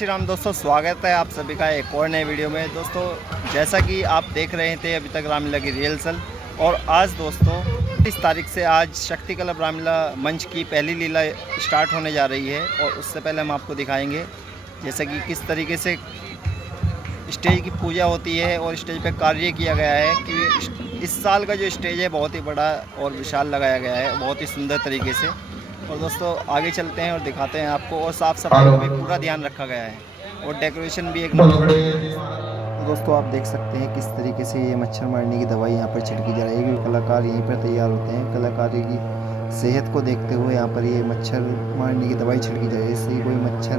श्री राम दोस्तों, स्वागत है आप सभी का एक और नए वीडियो में। दोस्तों जैसा कि आप देख रहे थे अभी तक रामलीला की रिहर्सल, और आज दोस्तों 30 तारीख से आज शक्ति क्लब रामलीला मंच की पहली लीला स्टार्ट होने जा रही है। और उससे पहले हम आपको दिखाएंगे जैसा कि किस तरीके से स्टेज की पूजा होती है और स्टेज पे कार्य किया गया है कि इस साल का जो स्टेज है बहुत ही बड़ा और विशाल लगाया गया है, बहुत ही सुंदर तरीके से। और दोस्तों आगे चलते हैं और दिखाते हैं आपको, और साफ़ सफाई का भी पूरा ध्यान रखा गया है और डेकोरेशन भी एक नंबर। दोस्तों आप देख सकते हैं किस तरीके से ये मच्छर मारने की दवाई यहाँ पर छिड़की जा रही है, क्योंकि कलाकार यहीं पर तैयार होते हैं। कलाकारी की सेहत को देखते हुए यहाँ पर ये मच्छर मारने की दवाई छिड़की जा रही है, इससे कोई मच्छर,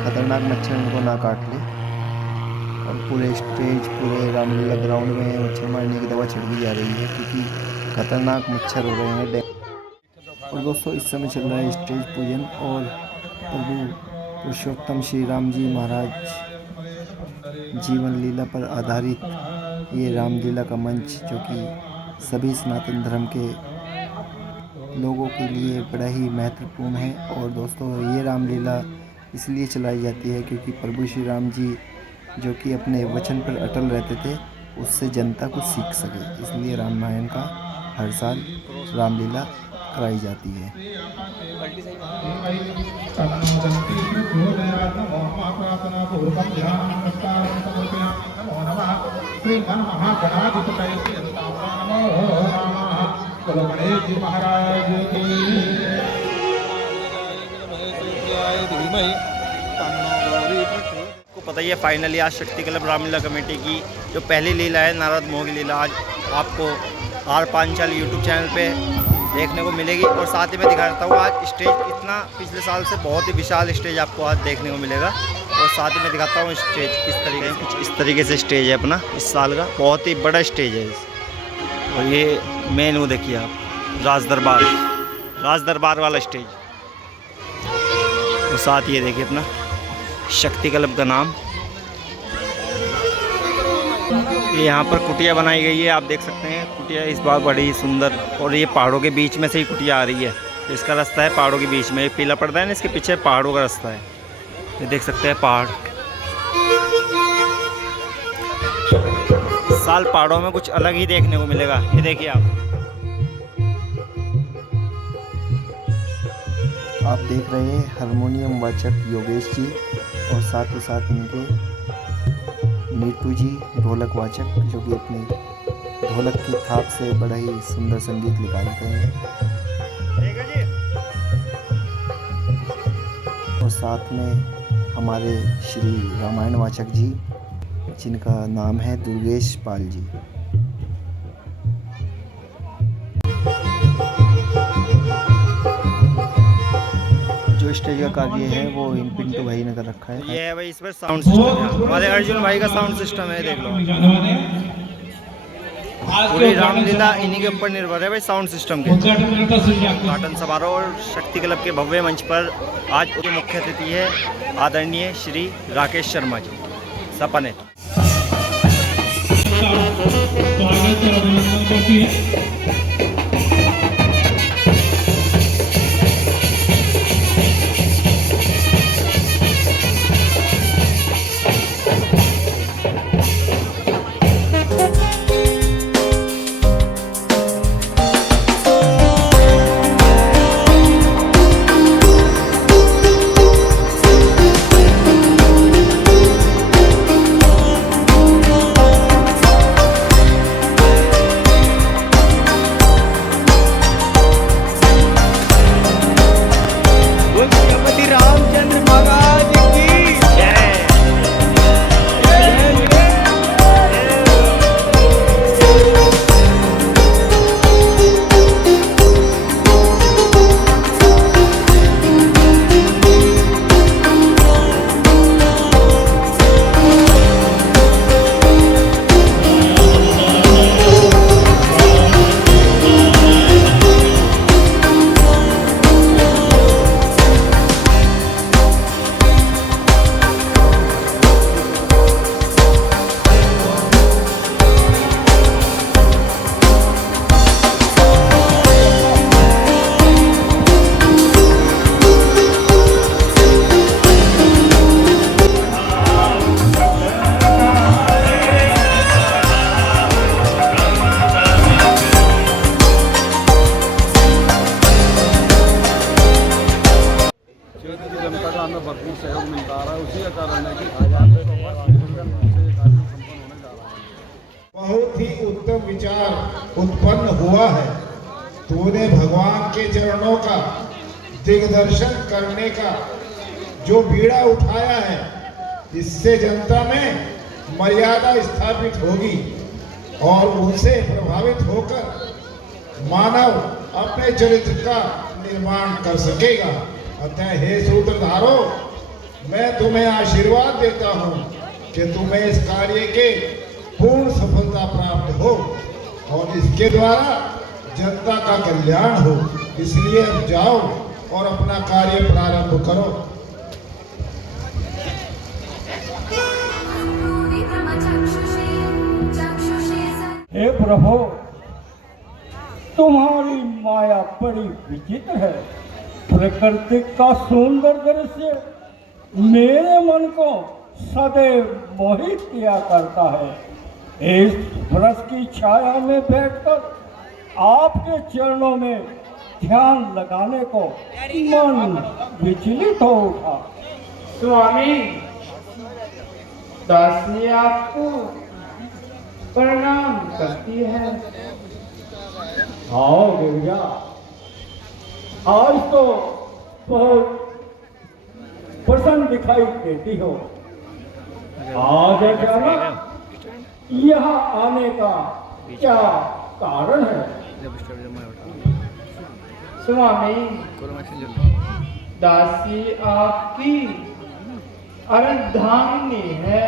खतरनाक मच्छर उनको ना काट ले। और पूरे स्टेज, पूरे रामलीला ग्राउंड में मच्छर मारने की दवा छिड़की जा रही है, क्योंकि खतरनाक मच्छर हो रहे हैं। और दोस्तों इस समय चल रहा है स्टेज पूजन, और प्रभु पुरुषोत्तम श्री राम जी महाराज जीवन लीला पर आधारित ये रामलीला का मंच, जो कि सभी सनातन धर्म के लोगों के लिए बड़ा ही महत्वपूर्ण है। और दोस्तों ये रामलीला इसलिए चलाई जाती है क्योंकि प्रभु श्री राम जी जो कि अपने वचन पर अटल रहते थे, उससे जनता कुछ सीख सके, इसलिए रामायण का हर साल रामलीला कराई जाती है। आपको पता ही है फाइनली आज शक्ति क्लब रामलीला कमेटी की जो पहली लीला है नारद मोह की लीला, आज आपको आर पांचाल यूट्यूब चैनल पे देखने को मिलेगी। और साथ ही मैं दिखा देता हूँ आज स्टेज कितना पिछले साल से बहुत ही विशाल स्टेज आपको आज देखने को मिलेगा। और साथ ही मैं दिखाता हूँ स्टेज किस तरीके से, कुछ इस तरीके से स्टेज है अपना इस साल का, बहुत ही बड़ा स्टेज है। और ये मेन वो देखिए आप राज दरबार वाला स्टेज, और साथ ये देखिए अपना शक्ति क्लब का नाम। ये यहाँ पर कुटिया बनाई गई है, आप देख सकते हैं कुटिया इस बार बड़ी सुंदर, और ये पहाड़ों के बीच में से ही कुटिया आ रही है। इसका रास्ता है पहाड़ों के बीच में, ये पीला पर्दा है ना, इसके पीछे पहाड़ों का रास्ता है, ये देख सकते हैं पहाड़। इस साल पहाड़ों में कुछ अलग ही देखने को मिलेगा, ये देखिए आप देख रहे हैं हारमोनियम वाचक योगेश जी, और साथ ही साथ इनके नीटू जी ढोलक वाचक, जो कि अपने ढोलक की थाप से बड़ा ही सुंदर संगीत निकालते हैं। और साथ में हमारे श्री रामायण वाचक जी, जिनका नाम है दुर्गेश पाल जी। जो स्टेज का कार्य है वो इन पिंटू भाई ने कर रखा है। ये है भाई, इस पर साउंड सिस्टम है, हमारे अर्जुन भाई का साउंड सिस्टम है, देख लो। पूरी रामलीला इन्हीं के ऊपर निर्भर है भाई, साउंड सिस्टम के। उद्घाटन समारोह और शक्ति क्लब के भव्य मंच पर आज की मुख्य अतिथि है आदरणीय श्री राकेश शर्मा जी सपने। बहुत ही उत्तम विचार उत्पन्न हुआ है। तूने भगवान के चरणों का दिग्दर्शन करने का जो बीड़ा उठाया है, इससे जनता में मर्यादा स्थापित होगी और उनसे प्रभावित होकर मानव अपने चरित्र का निर्माण कर सकेगा। अतः हे सूत्रधारो, मैं तुम्हें आशीर्वाद देता हूँ कि तुम्हें इस कार्य के पूर्ण सफलता प्राप्त हो और इसके द्वारा जनता का कल्याण हो। इसलिए अब जाओ और अपना कार्य प्रारंभ करो। हे प्रभु, तुम्हारी माया बड़ी विचित्र है। प्रकृति का सुंदर दृश्य मेरे मन को सदैव मोहित किया करता है। इस वृक्ष की छाया में बैठकर आपके चरणों में ध्यान लगाने को मन विचलित हो उठा। स्वामी, दासी आपको प्रणाम करती है। आओ गिरिजा, आज तो बहुत प्रसन्न दिखाई देती हो। आज अचानक यहाँ आने का क्या कारण है? स्वामी, दासी आपकी अर्धांगिनी है।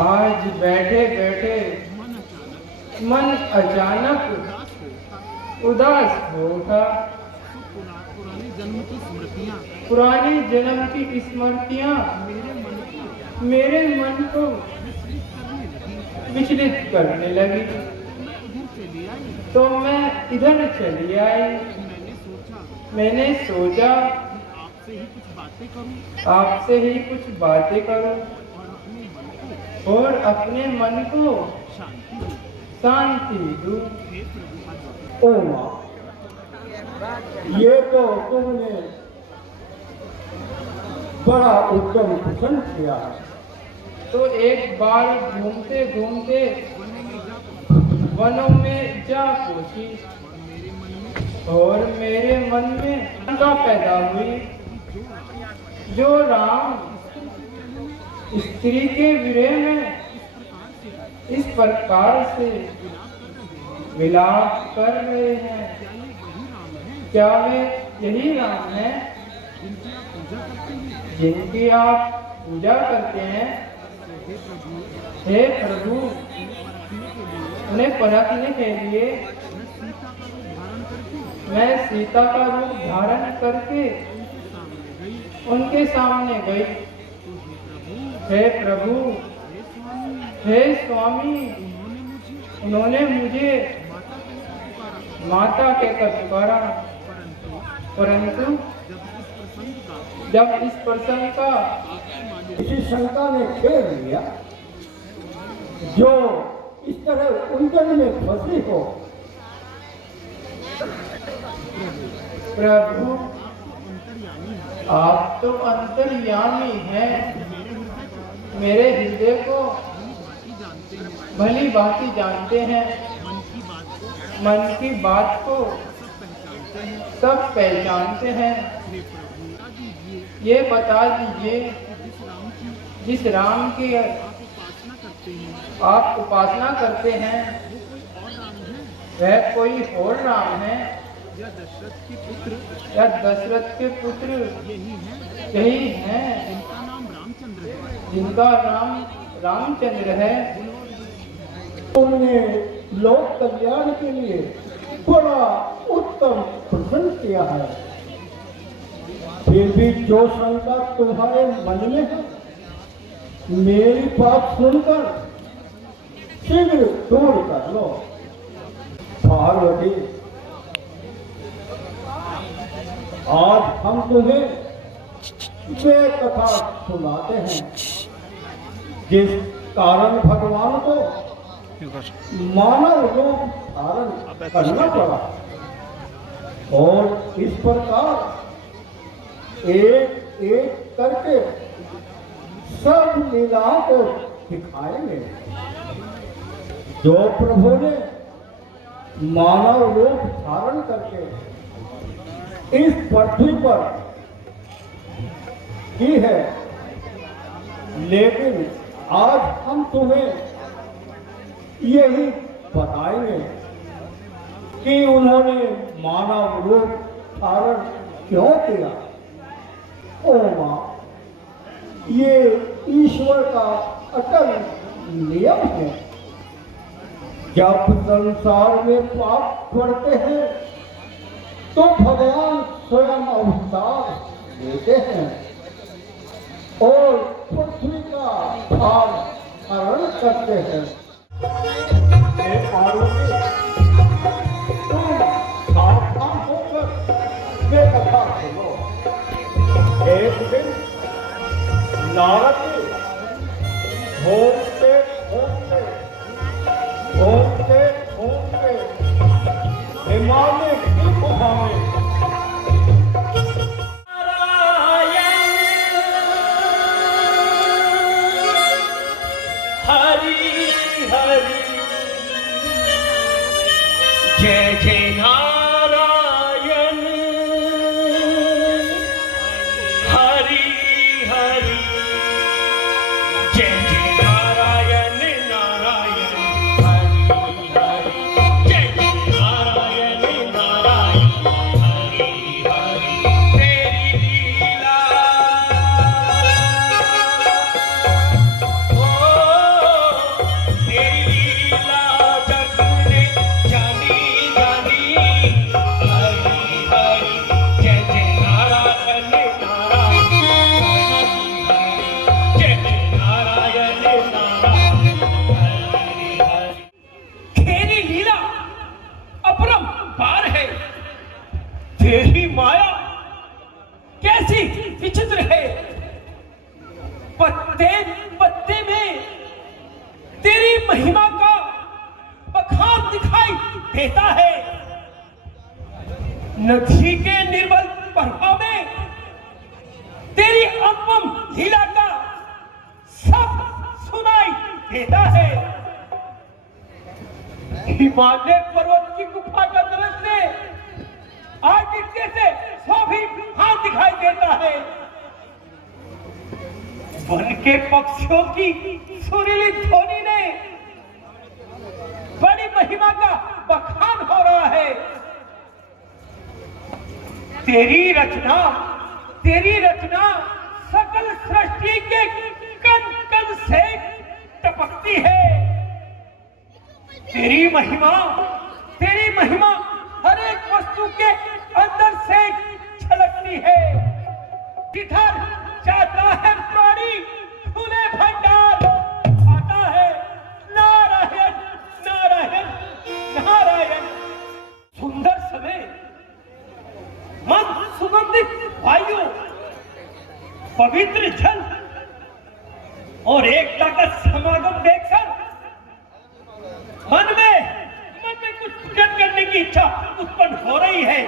आज बैठे बैठे मन अचानक उदास हो उठा। पुराने जन्म की स्मृतियां मेरे मन को विचलित करने लगी, तो मैं इधर चली आई। मैंने सोचा आपसे ही कुछ बातें करूं और अपने मन को शांति दूं। ओ माँ, ये तो तुमने बड़ा उत्तम प्रसन्न किया है। तो एक बार घूमते घूमते वनों में जा पहुंची और मेरे मन में शंका पैदा हुई। जो राम स्त्री के विरह में इस प्रकार से विलाप कर रहे हैं, क्या वे यही राम हैं जिनकी आप पूजा करते हैं? हे प्रभु, उन्हें परखने के लिए मैं सीता का रूप धारण करके उनके सामने गई। हे प्रभु, हे स्वामी, उन्होंने मुझे माता कहकर पुकारा, परंतु जब इस प्रसंग का किसी शंका ने घेर लिया जो इस तरह उलझन में फंसी हो। प्रभु, आप तो अंतर्यामी हैं, मेरे हृदय को भली भांति जानते हैं। मन की बात को सब पहचानते हैं। ये बता दीजिए, जिस राम की आप उपासना करते हैं, वह कोई और राम है या दशरथ के पुत्र यही हैं जिनका नाम रामचंद्र है? उन्होंने लोक कल्याण के लिए बड़ा उत्तम प्रसन्न किया है। फिर भी जो शंका तुम्हारे मन में है, मेरी बात सुनकर शीघ्र दूर कर लो। पार्वती, आज हम तुम्हें वे कथा सुनाते हैं जिस कारण भगवान को मानव रूप धारण करना पड़ा, और इस प्रकार एक एक करके सब लीलाओं को सिखाएंगे। जो प्रभु ने मानव रूप धारण करके इस पृथ्वी पर की है, लेकिन आज हम तुम्हें यही बताएंगे कि उन्होंने मानव रूप धारण क्यों किया। ओ मां, ये ईश्वर का अटल नियम है। जब संसार में पाप बढ़ते हैं तो भगवान स्वयं अवतार लेते हैं और पृथ्वी का भार हरण करते हैं। हे पार्वती, तुम सावधान होकर ये कथा सुनो। एक दिन नारद घूमते हिमालय की गुफा में हरि हरि जय जय नारायण हरि हरि जय जय नारायण नारायण हरि हरि जय जय नारायण नारायण हरि हरि तेरी लीला तेरी माया कैसी विचित्र है। पत्ते पत्ते में तेरी महिमा का बखान दिखाई देता है। नदी के निर्मल प्रवाह में तेरी अनुपम लीला का सब सुनाई देता है। हिमालय पर्वत की गुफा का दृश्य आदित्य से शोभित हाथ दिखाई देता है। वन के पक्षियों की सुरीली ध्वनि ने बड़ी महिमा का बखान हो रहा है। तेरी रचना सकल सृष्टि के कण कण से टपकती है। तेरी महिमा हर एक वस्तु के अंदर से झलकती है। जिधर जाता है प्राणी खुले भंडार आता है नारायण नारायण नारायण। सुंदर समय, मन सुगंधित वायु, पवित्र जल और एकता का समागम देखकर मन में कुछ पूजन करने की इच्छा उत्पन्न हो रही है।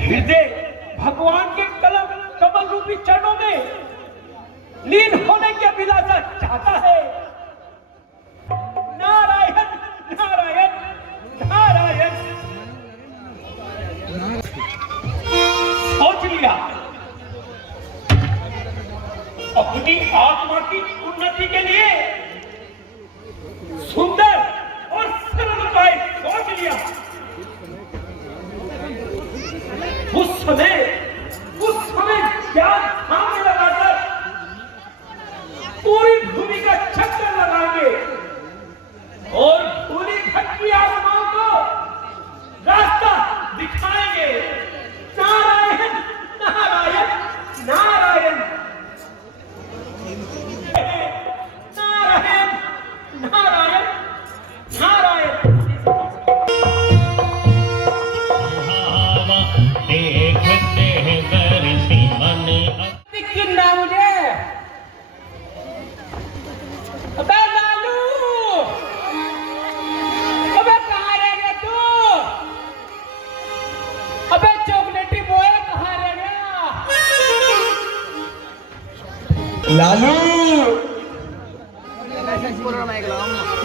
हृदय भगवान के कमल रूपी चरणों में लीन होने की अभिलाषा चाहता है। नारायण नारायण नारायण। सोच लिया अपनी आत्मा की उन्नति के लिए सुंदर और सरल उपाय सोच लिया। उस समय ज्ञान थामे लगाकर पूरी भूमि का चक्कर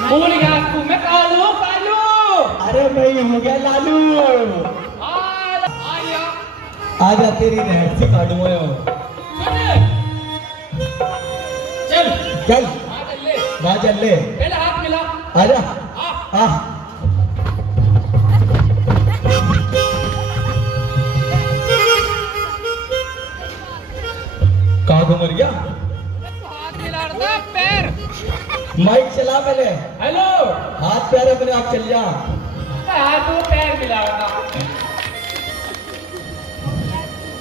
भूल गया तू, मैं कालू कालू। अरे मैं हो गया लालू। आया आजा तेरी नहर से काटूंगा यो। चल चल आ चल ले, ना चल ले। पहले हाथ मिला। आजा आ कहाँ को मर गया? हाथ मिला रहा था, पैर। माइक चला पहले। हेलो, हाथ पैर अपने आप चल जा। हाथ तो पैर मिला रहा था।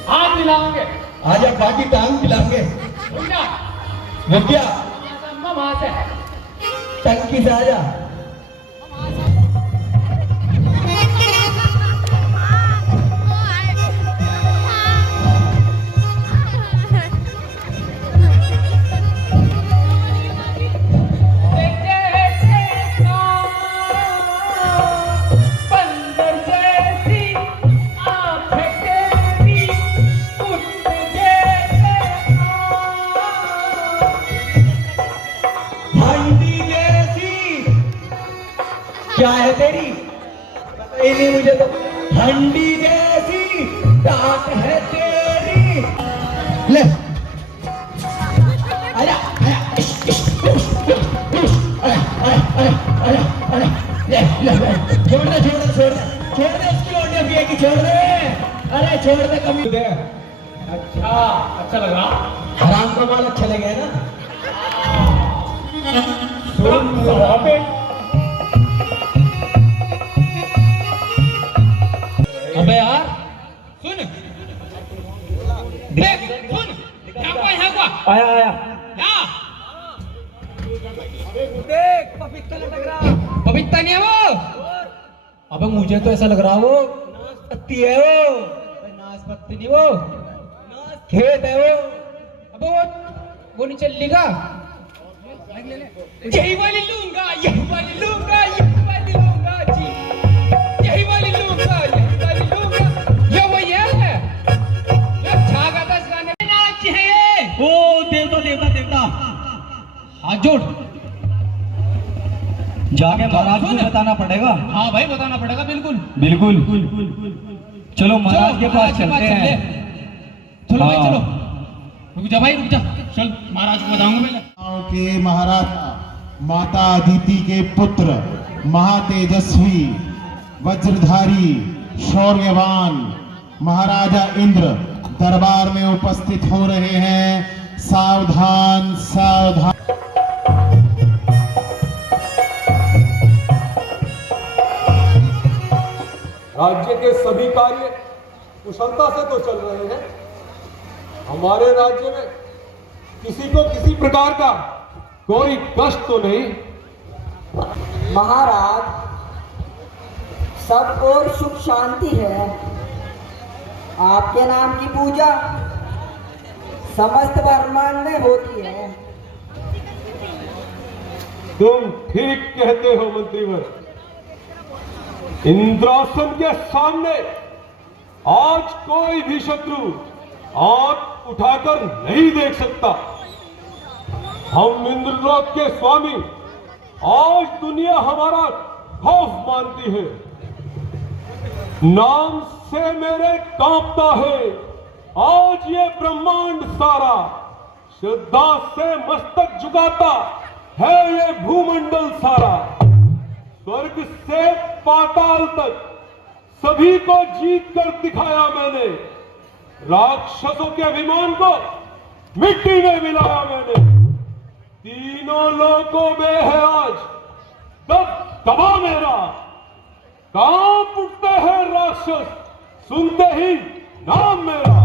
हाथ मिलाओगे? आजा बाकी टांग मिलाएंगे। रुक जा। वो क्या? वहां से टंकी से आजा। हंडी जैसी क्या है तेरी? पता ही नहीं मुझे तो। हंडी जैसी डांट है तेरी। ले आजा आजा। छोड़ दे छोड़ दे छोड़ दे छोड़ दे इसकी ओढ़ने भी की छोड़ दे। अरे छोड़ दे कमी दे। अच्छा लग रहा। हराम का माल अच्छा लगे ना। अबे यार सुन, देख सुन, यहाँ को आया आया। यहाँ देख, पपीता लग रहा। पपीता नहीं है वो। अबे मुझे तो ऐसा लग रहा वो नाशपत्ती है। वो नाशपत्ती नहीं, वो खेत है वो। अबे वो नहीं चल लेगा। यही वाली लूंगा, यही वाली लूंगा, यही वाली लूंगा जी, यही वाली लूंगा, यही वाली लूंगा। ये वही है, ये छागा था इस गाने में। नाच है ये। ओ देवता देवता देवता। हाथ जोड़। जाके महाराज को बताना पड़ेगा। हाँ भाई बताना पड़ेगा, बिल्कुल बिल्कुल। चलो महाराज के पास चलते हैं। चलो भाई हाँ। चलो। रुक जा भाई रुक जा, चल महाराज को बताऊंगा पहले। के महाराज माता अदिति के पुत्र महातेजस्वी वज्रधारी शौर्यवान महाराजा इंद्र दरबार में उपस्थित हो रहे हैं। सावधान सावधान। राज्य के सभी कार्य कुशलता से तो चल रहे हैं। हमारे राज्य में किसी को किसी प्रकार का कोई कष्ट तो नहीं। महाराज सब और सुख शांति है। आपके नाम की पूजा समस्त ब्रह्मांड में होती है। तुम ठीक कहते हो मंत्रीवर। इंद्रासन के सामने आज कोई भी शत्रु आंख उठाकर नहीं देख सकता। हम इंद्रलोक के स्वामी, आज दुनिया हमारा खौफ मानती है। नाम से मेरे कांपता है आज ये ब्रह्मांड सारा। श्रद्धा से मस्तक झुकाता है ये भूमंडल सारा। स्वर्ग से पाताल तक सभी को जीत कर दिखाया मैंने। राक्षसों के अभिमान को मिट्टी में मिलाया मैंने। तीनों लोकों में है आज दबदबा मेरा। कांप उठते हैं राक्षस सुनते ही नाम मेरा।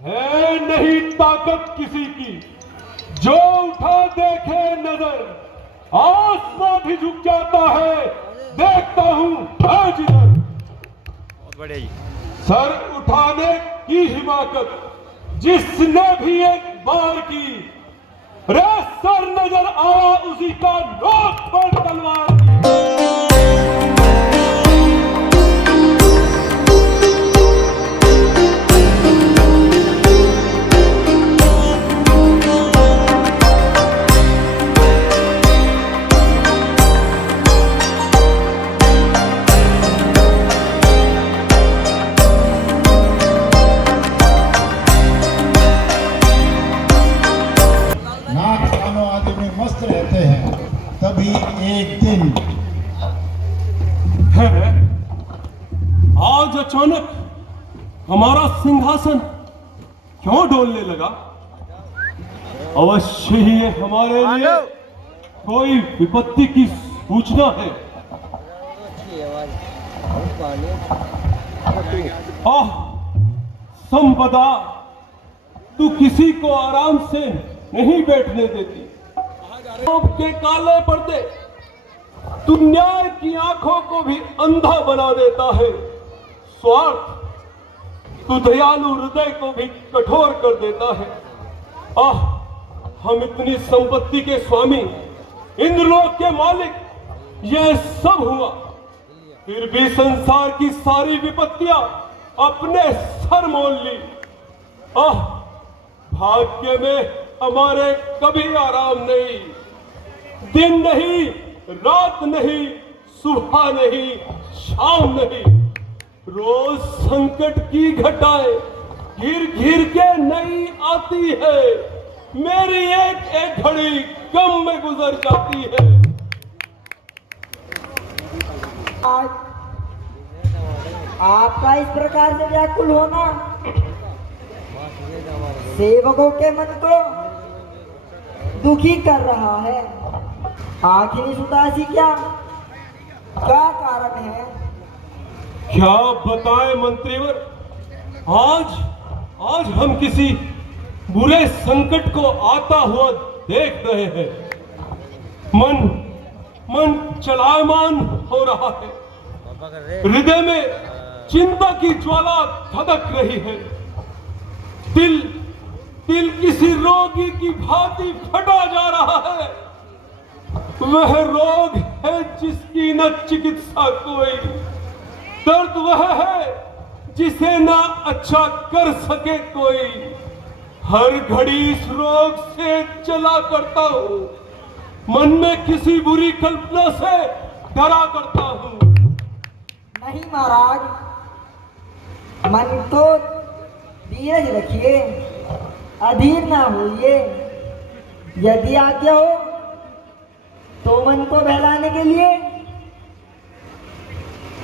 है नहीं ताकत किसी की जो उठा देखे नजर। आसमां भी झुक जाता है देखता हूं मैं जिधर। बहुत बढ़िया जी। सर उठाने की हिमाकत जिसने भी एक बार की, रे सर नजर आया उसी का नोक पर तलवार। खानों आदि में मस्त रहते हैं, तभी एक दिन है आज अचानक हमारा सिंहासन क्यों डोलने लगा? अवश्य ही ये हमारे लिए कोई विपत्ति की सूचना है। आह संपदा, तू किसी को आराम से नहीं बैठने देती। के काले पर्दे तू न्याय की आंखों को भी अंधा बना देता है। स्वार्थ तू दयालु हृदय को भी कठोर कर देता है। आह, हम इतनी संपत्ति के स्वामी, इंद्रलोक के मालिक, यह सब हुआ, फिर भी संसार की सारी विपत्तियां अपने सर मोल ली। आह, भाग्य में हमारे कभी आराम नहीं, दिन नहीं, रात नहीं, सुबह नहीं, शाम नहीं, रोज संकट की घटाएं घिर घिर के नहीं आती है। मेरी एक एक घड़ी गम में गुजर जाती है। आज आपका इस प्रकार से व्याकुल होना सेवकों के मन को दुखी कर रहा है। आखिर इस उदासी क्या कारण है? क्या बताएं मंत्रीवर, आज हम किसी बुरे संकट को आता हुआ देख रहे हैं। मन चलायमान हो रहा है, हृदय में चिंता की ज्वाला धधक रही है। दिल किसी रोगी की भांति फटा जा रहा है। वह रोग है जिसकी न चिकित्सा कोई, दर्द वह है जिसे ना अच्छा कर सके कोई। हर घड़ी इस रोग से चला करता हूं, मन में किसी बुरी कल्पना से डरा करता हूं। नहीं महाराज, मन को धीरज रखिए, अधीर ना होइए। यदि आज्ञा हो तो मन को बहलाने के लिए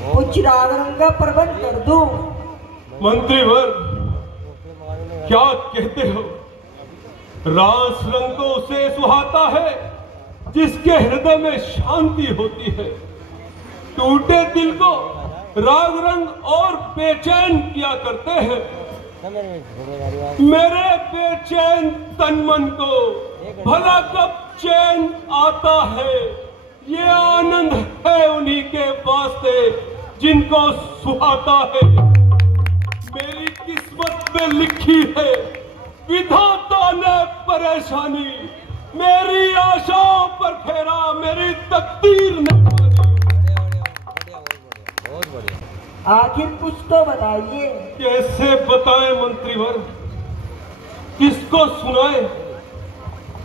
कुछ राग रंग का प्रबंध कर दूं। मंत्रीवर, क्या कहते हो? रास रंग तो उसे सुहाता है जिसके हृदय में शांति होती है। टूटे दिल को राग रंग और बेचैन किया करते हैं। मेरे बेचैन तन मन को भला कब चैन आता है? ये आनंद है उन्हीं के वास्ते जिनको सुहाता है। मेरी किस्मत में लिखी है विधाता ने परेशानी, मेरी आशाओं पर फेरा मेरी तकदीर ने पानी। आखिर कुछ तो बताइए। कैसे बताएं मंत्रीवर, किसको सुनाए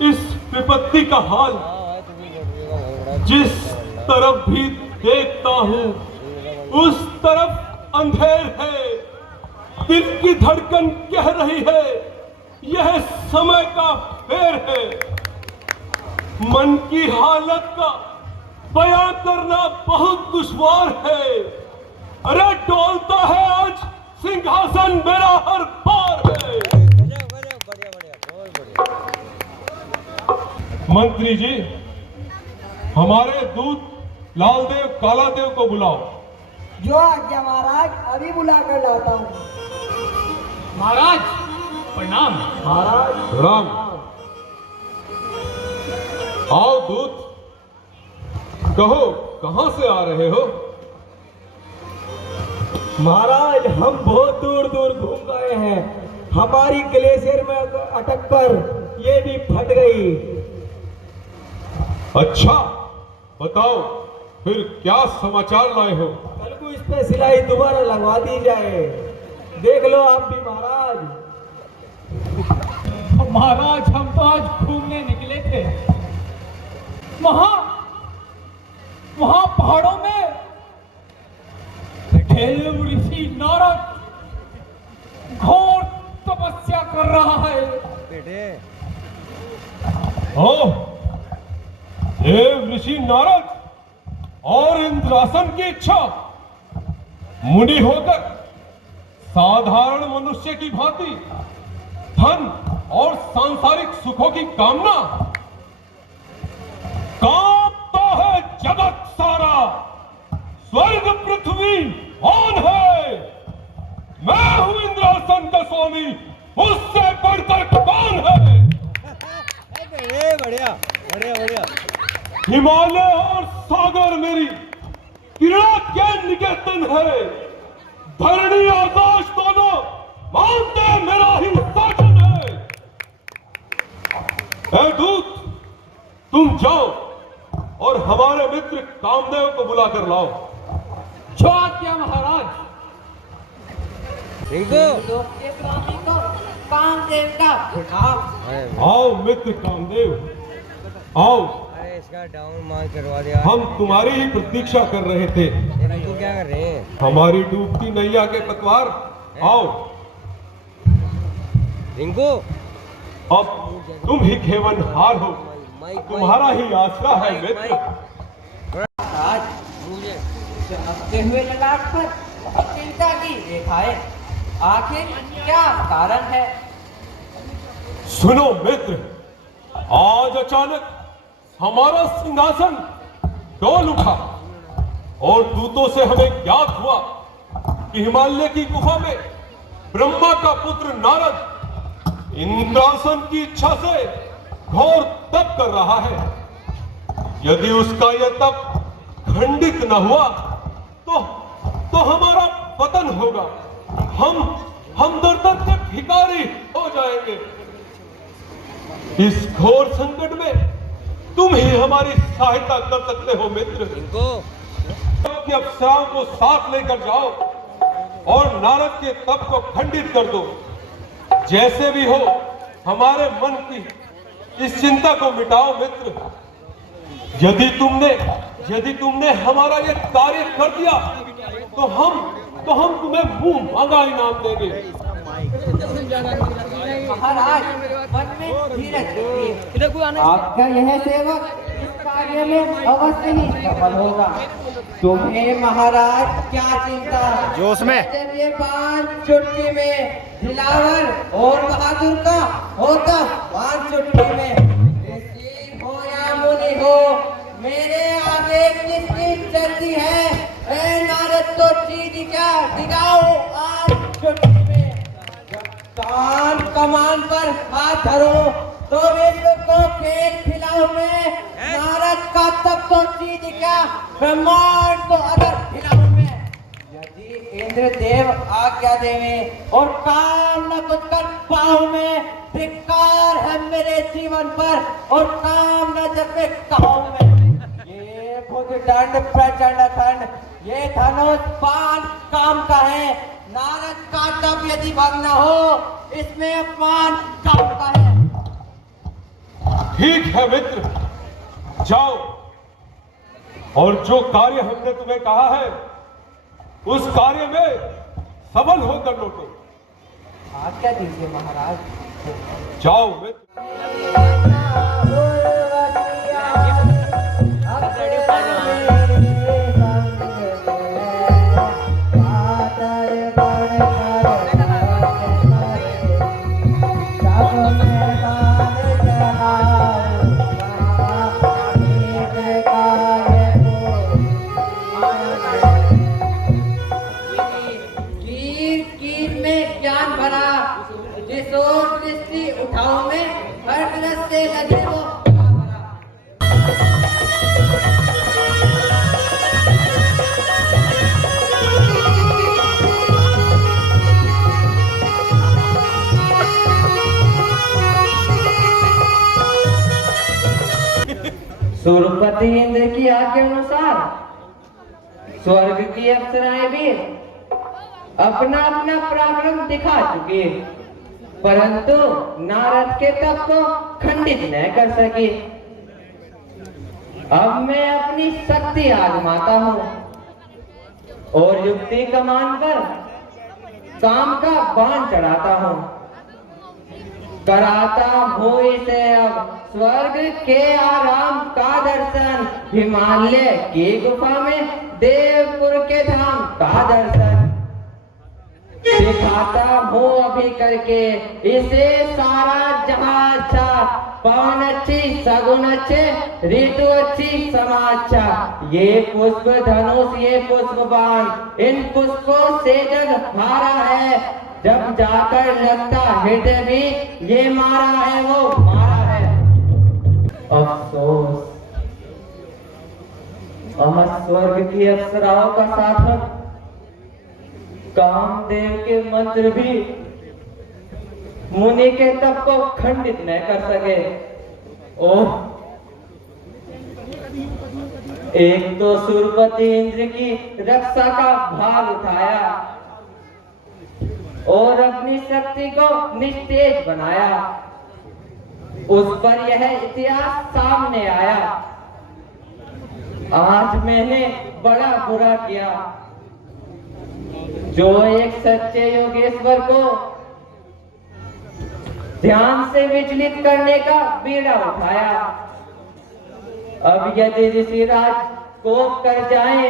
इस विपत्ति का हाल? जिस तरफ भी देखता हूं उस तरफ अंधेर है। दिल की धड़कन कह रही है यह समय का फेर है। मन की हालत का बयां करना बहुत दुश्वार है। अरे डोलता है आज सिंहासन मेरा हर पार है। मंत्री जी, हमारे दूत लालदेव कालादेव को बुलाओ। जो आज्ञा महाराज, अभी बुला कर लाता हूँ। महाराज प्रणाम। महाराज राम, आओ दूत, कहो कहां से आ रहे हो? महाराज, हम बहुत दूर दूर घूम गए हैं। हमारी ग्लेशियर में अटक कर ये भी फट गई। अच्छा, बताओ फिर क्या समाचार लाए हो? कल को इस पे सिलाई दोबारा लगवा दी जाए। देख लो आप भी महाराज। महाराज, हम तो आज घूमने निकले थे। वहां पहाड़ों में देव ऋषि नारद घोर तपस्या कर रहा है। ओह, देव ऋषि नारद और इंद्रासन की इच्छा मुनि होकर साधारण मनुष्य की भांति धन और सांसारिक सुखों की कामना, कांपता है जगत सारा, स्वर्ग पृथ्वी कौन है? मैं हूं इंद्रासन का स्वामी, मुझसे बढ़कर कौन है? बढ़िया बढ़िया बढ़िया। हिमालय और सागर मेरी क्रीड़ा के निकेतन है, धरणी आकाश दोनों मानते मेरा ही शासन है। ऐ दूत, तुम जाओ और हमारे मित्र कामदेव को बुला कर लाओ। जो आज्ञा महाराज। कामदेव का खिताब। आओ मित्र कामदेव, आओ, अरे इसका डाउन मार करवा दिया। हम तुम्हारी ही प्रतीक्षा कर रहे थे। रिंकू क्या कर रहे हैं? हमारी डूबती नैया के पतवार, आओ। रिंकू, अब तुम ही खेवनहार हो, तुम्हारा ही आसरा है मित्र। आज मुझे चमकते हुए ललाट पर चिंता की रेखाएं, आखिर क्या कारण है? सुनो मित्र, आज अचानक हमारा सिंहासन डोल उठा और दूतों से हमें ज्ञात हुआ कि हिमालय की गुफा में ब्रह्मा का पुत्र नारद इंद्रासन की इच्छा से घोर तप कर रहा है। यदि उसका यह तप खंडित न हुआ तो हमारा पतन होगा, हम दर्द से भिखारी हो जाएंगे। इस घोर संकट में तुम ही हमारी सहायता कर सकते हो मित्र। रिंकू, कि अप्सराओं को साथ लेकर जाओ और नारद के तप को खंडित कर दो। जैसे भी हो हमारे मन की इस चिंता को मिटाओ मित्र। यदि तुमने हमारा ये कार्य कर दिया तो हम तुम्हें मुंह मांगा इनाम देंगे। महाराज, मन में धीरज रखिए। आपका यह सेवक इस कार्य में अवश्य ही सफल होगा। तुम्हें महाराज क्या चिंता? जोश में। जब ये 5 चुटकी में दिलावर और बहादुर का होता 5 चुटकी में, ऋषि हो या मुनि हो, मेरे आगे किसकी चलती है? ए नारद तो चीज क्या दिखाओ आज चुटकी में। कान कमान पर हाथ धरो तो विश्व को खेल खिलाओ में। नारद का तब तो चीज क्या, ब्रह्मांड तो अगर खिलाओ में। यदि इंद्र देव आज्ञा देवे और काम न कुछ कर पाओ में, धिक्कार है मेरे जीवन पर और काम न जपे कहो में। ये खुद दंड प्रचंड खंड, ये धनुष बाण काम का है। नारद का तप यदि भंग न हो, इसमें अपमान काम का है। ठीक है मित्र, जाओ और जो कार्य हमने तुम्हें कहा है उस कार्य में सफल होकर लौटो। आज्ञा दीजिए महाराज। जाओ मित्र। उठाओ में हर तरफ से लगे वो। सूर्यपति इंद्र की आज्ञा अनुसार स्वर्ग की अप्सराएं भी अपना अपना पराक्रम दिखा चुके, परंतु नारद के तप को खंडित न कर सके। अब मैं अपनी शक्ति आजमाता हूँ और युक्ति कमान पर काम का बाण चढ़ाता हूँ। कराता हूँ इसे अब स्वर्ग के आराम का दर्शन, हिमालय की गुफा में देवपुर के धाम का दर्शन। दिखाता हूँ अभी करके इसे सारा जहां अच्छा, पवन अच्छी सगुन अच्छे, ऋतु अच्छी समा अच्छा। ये पुष्प धनुष ये पुष्प बाण, इन पुष्पों से जग हारा है, जब जाकर लगता हृदय भी ये मारा है वो मारा है। अफसोस स्वर्ग की अप्सराओं का साधक कामदेव के मंत्र भी मुनि के तप को खंडित न कर सके। ओह, एक तो सुरपति इंद्र की रक्षा का भार उठाया और अपनी शक्ति को निस्तेज बनाया, उस पर यह इतिहास सामने आया। आज मैंने बड़ा बुरा किया जो एक सच्चे योगेश्वर को ध्यान से विचलित करने का बीड़ा उठाया। अब यदि ऋषिराज कोप कर जाए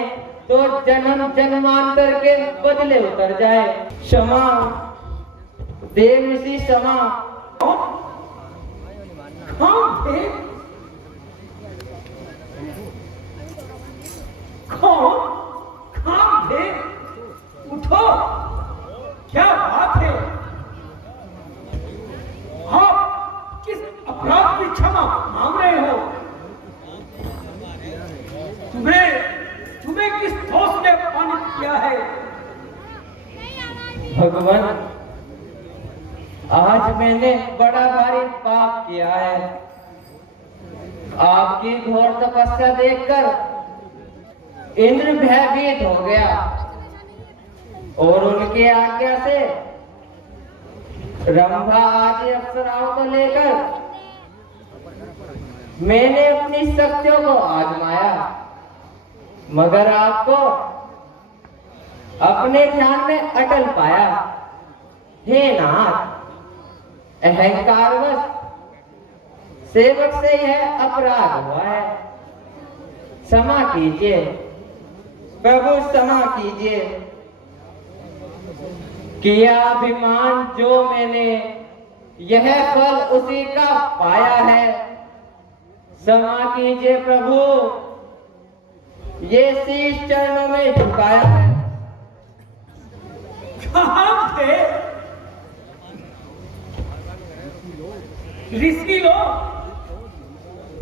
तो जन्म जन्मांतर के बदले उतर जाए। क्षमा देव ऋषि क्षमा। उठो, क्या बात है? हाँ, किस अपराध की क्षमा मांग रहे हो? तुम्हें किस दोष ने अपमानित किया है? भगवान, आज मैंने बड़ा भारी पाप किया है। आपकी घोर तपस्या देखकर इंद्र भयभीत हो गया और उनके आज्ञा से रंभा आदि अप्सराओं को लेकर मैंने अपनी शक्तियों को आजमाया, मगर आपको अपने ध्यान में अटल पाया। हे नाथ, अहंकारवश सेवक से यह अपराध हुआ है, क्षमा कीजिए प्रभु, क्षमा कीजिए। किया अभिमान जो मैंने, यह फल उसी का पाया है। क्षमा कीजिए प्रभु, ये शीश चरणों में झुकाया है। कहाँ थे ऋषि लोग?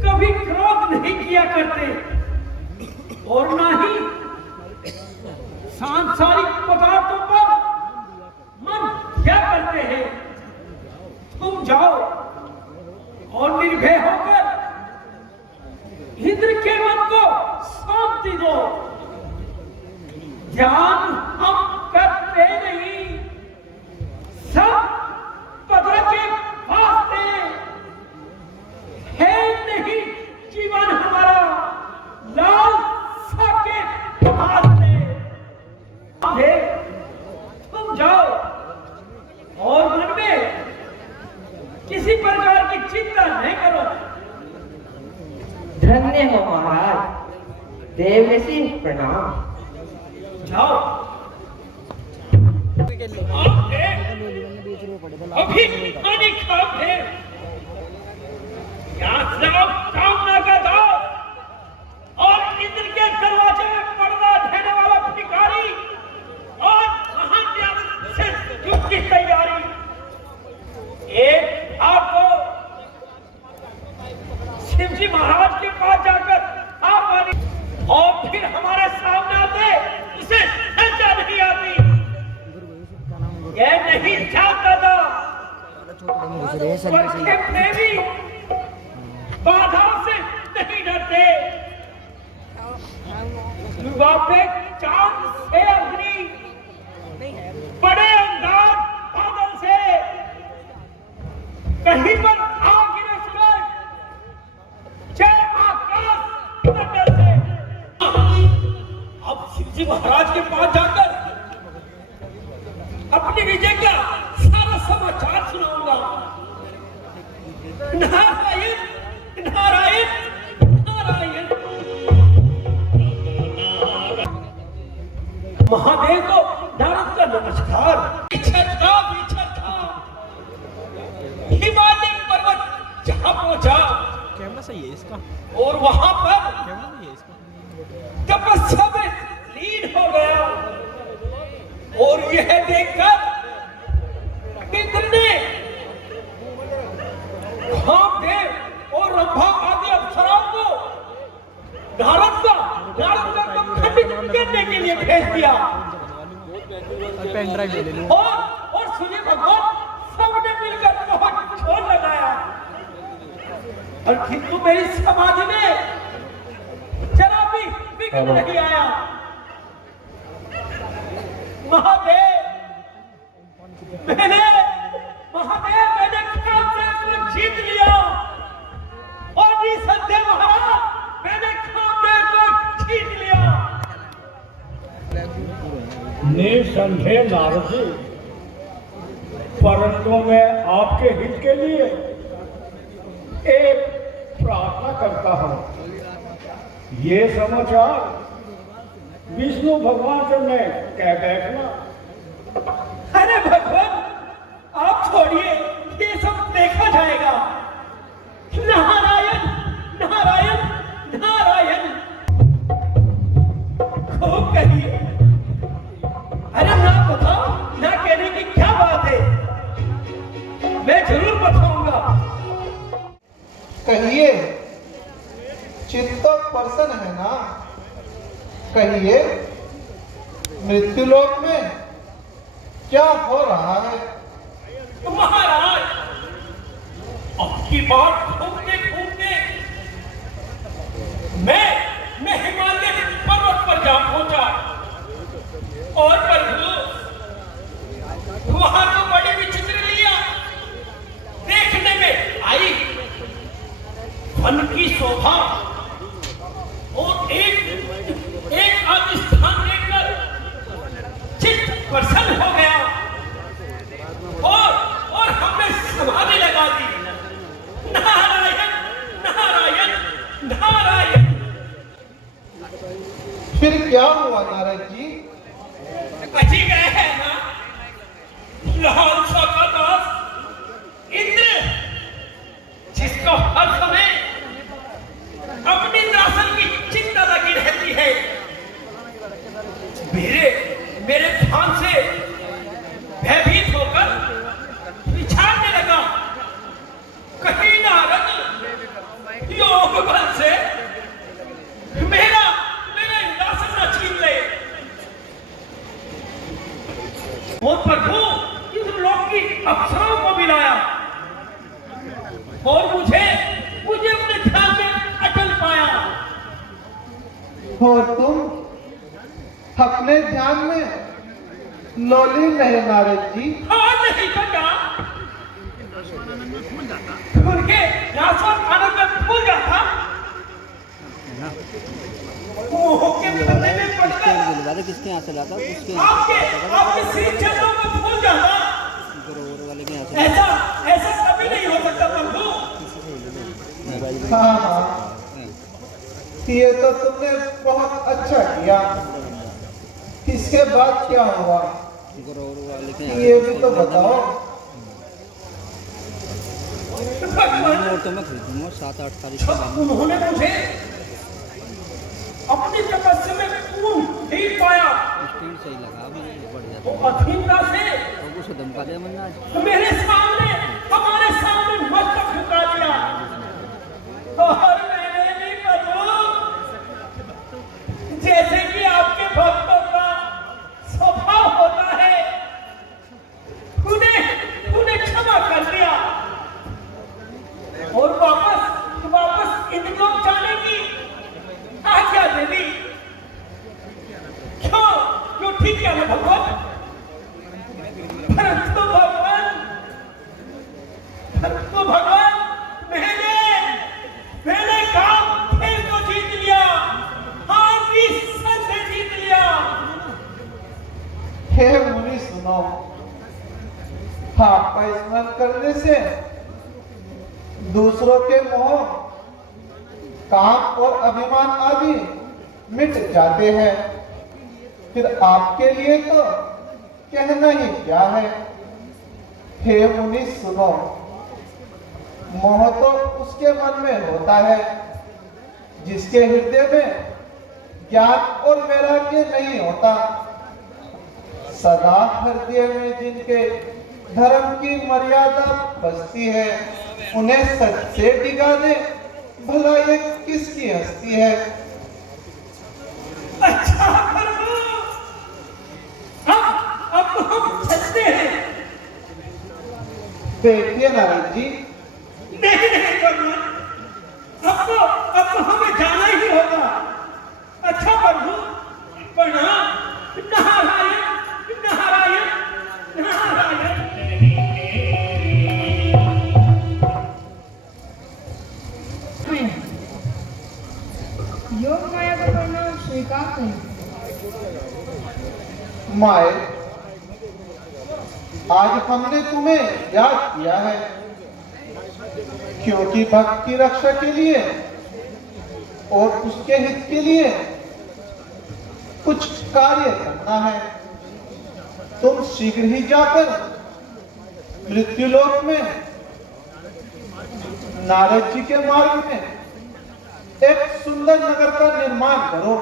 कभी क्रोध नहीं किया करते और ना ही सांसारिक पदार्थों पर मन क्या करते हैं। तुम जाओ और निर्भय होकर इंद्र के मन को शांति दो। ध्यान हम करते नहीं, सब पद के वास्ते है नहीं जीवन हमारा, लालसा के वास्ते। तुम जाओ और मन में किसी प्रकार की चिंता नहीं करो। धन्य हो महाराज, देव ऋषि प्रणाम। जाओ। अभी पानी खराब है, यहाँ से आप कामना का दाव और इंद्र के दरवाजे में पर्दा ढेने वाला भिखारी और महान से युद्ध की तैयारी। एक आपको शिवजी महाराज के पास जाकर आप आने और फिर हमारे सामने आते, उसे लज्जा नहीं आती। यह नहीं जानता था के प्रेमी बाधा से नहीं डरते। युवा पे चांद से अग्नि, बड़े अंगार बादल से, कहीं पर आग गिरे सूरज, चाहे आकाश मंडल से। अब शिवजी महाराज के पास जाकर अपनी विजय का सारा समाचार सुनाऊंगा। नारायण नारायण नारायण। महादेव को नारद का नमस्कार। बिछड़ता बिछड़ता हिमालय पर्वत जहां पहुंचा, कैमरा सही है इसका, और वहां पर कैमरा नहीं है इसका, तपस्या में लीन हो गया। और यह देखकर इंद्र ने कामदेव और रंभा आदि अप्सराओं को नारद का को खंडित करने के लिए भेज दिया। और सूर्य भगवान सबने मिलकर बहुत जोर लगाया, और किंतु मेरी समाधि में जरा भी विघ्न नहीं आया। महादेव मैंने कामदेव को जीत लिया, और निसंदेह महाराज मैंने कामदेव को जीत लिया। निसंदेह नारद जी, परंतु मैं आपके हित के लिए एक प्रार्थना करता हूं। ये समाचार विष्णु भगवान से मैं कह बैठना। अरे भगवान आप छोड़िए, ये सब देखा जाएगा। नारायण नारायण नारायण खूब कहिए। अरे ना बताओ, ना कहने की क्या बात है, मैं जरूर बताऊंगा। कहिए, चित्त प्रसन्न है ना? कहिए, मृत्युलोक में क्या हो रहा है? महाराज, अब की बार घूमते घूमते मैं हिमालय पर्वत पर जा पहुंचा, और प्रभु वहां तो बड़ी विचित्र लिया देखने में आई। वन की शोभा और एक आदि स्थान देखकर चित्त प्रसन्न हो गया, और हमने समाधि लगा दी। नारायण नारायण नारायण। फिर क्या हुआ नारद जी? अजी गए हैं ना, लाल सा का दास इंद्र, जिसको हर समय अपनी दासन की चिंता लगी रहती है, मेरे ध्यान से भयभीत होकर विचारने लगा, कहीं नारद योग बल से मेरा दासन न छीन ले। वो प्रभु इस लोक की अप्सराओं को मिलाया, और मुझे अपने ध्यान में अटल पाया। और तुम अपने ध्यान में लोलीन रहे नारद जी? हाँ, नहीं तो क्या, उनके रासों आनंद में भूल जाता, मोह के पर्दे में पड़कर किसके यहाँ से लाता उसके आपके श्री चरणों में भूल जाता। ऐसा कभी नहीं हो सकता प्रभु। हाँ हाँ, ये तो तुमने बहुत अच्छा किया। इसके बाद क्या हुआ, ये भी तो बताओ। तो मैं खरीदूंगा 7-8 तारीख को। उन्होंने मुझे अपनी तपस्या में पूर्ण नहीं पाया, सही लगा, वो अधीनता से उसे धमका दिया मन्ना मेरे सामने, हमारे सामने मस्तक झुका दिया। और मैंने भी प्रभु, जैसे कि आपके भक्तों का स्वभाव होता है, उन्हें क्षमा कर दिया, और वापस इंद्रलोक जाने की आज्ञा दे दी। क्यों ठीक है भगवान? परंतु भगवान मैंने काम खेल को जीत लिया, हाथी संत जीत लिया। हे मुनि सुनो, आपका स्मरण करने से दूसरों के मोह, काम और अभिमान आदि मिट जाते हैं। फिर आपके लिए तो कहना ही क्या है। हे मुनि सुनो, मोह तो उसके मन में होता है जिसके हृदय में ज्ञान और वैराग्य नहीं होता। सदा हृदय में जिनके धर्म की मर्यादा बसती है, उन्हें सच से डिगा दे, भला ये किसकी हस्ती है। अच्छा प्रभु, अब तो हम चलते हैं। देखिए नारद जी, नहीं नहीं करना, अब तो हमें जाना ही होगा। अच्छा प्रभु, प्रणाम। नारायण नारायण नारायण। योग माया का प्रणाम स्वीकार करें। माए, आज हमने तुम्हें याद किया है क्योंकि भक्त की रक्षा के लिए और उसके हित के लिए कुछ कार्य करना है। तुम शीघ्र ही जाकर मृत्युलोक में नारद जी के मार्ग में एक सुंदर नगर का निर्माण करो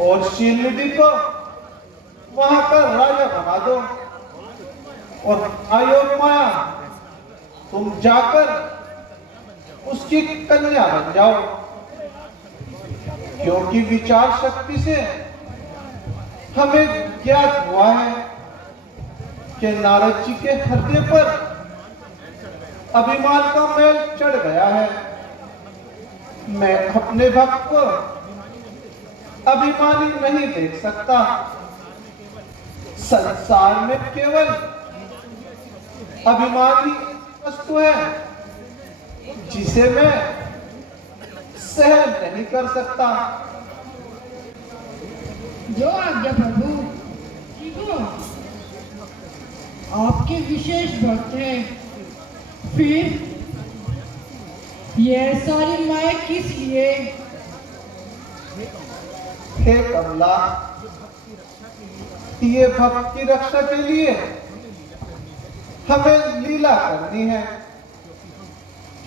और शीलनिधि को वहां का राजा बना दो। और आयोग माया, तुम जाकर उसकी कन्या बन जाओ, क्योंकि विचार शक्ति से हमें ज्ञात हुआ है कि नारद जी के हृदय पर अभिमान का मैल चढ़ गया है। मैं अपने भक्त को अभिमानी नहीं देख सकता। संसार में केवल अभिमानी वस्तु है जिसे मैं सहन नहीं कर सकता। जो आज्ञा प्रभु। आपके विशेष भक्त हैं, फिर यह सारी माया किस लिए? हे कमला, ये भक्त की रक्षा के लिए हमें लीला करनी है,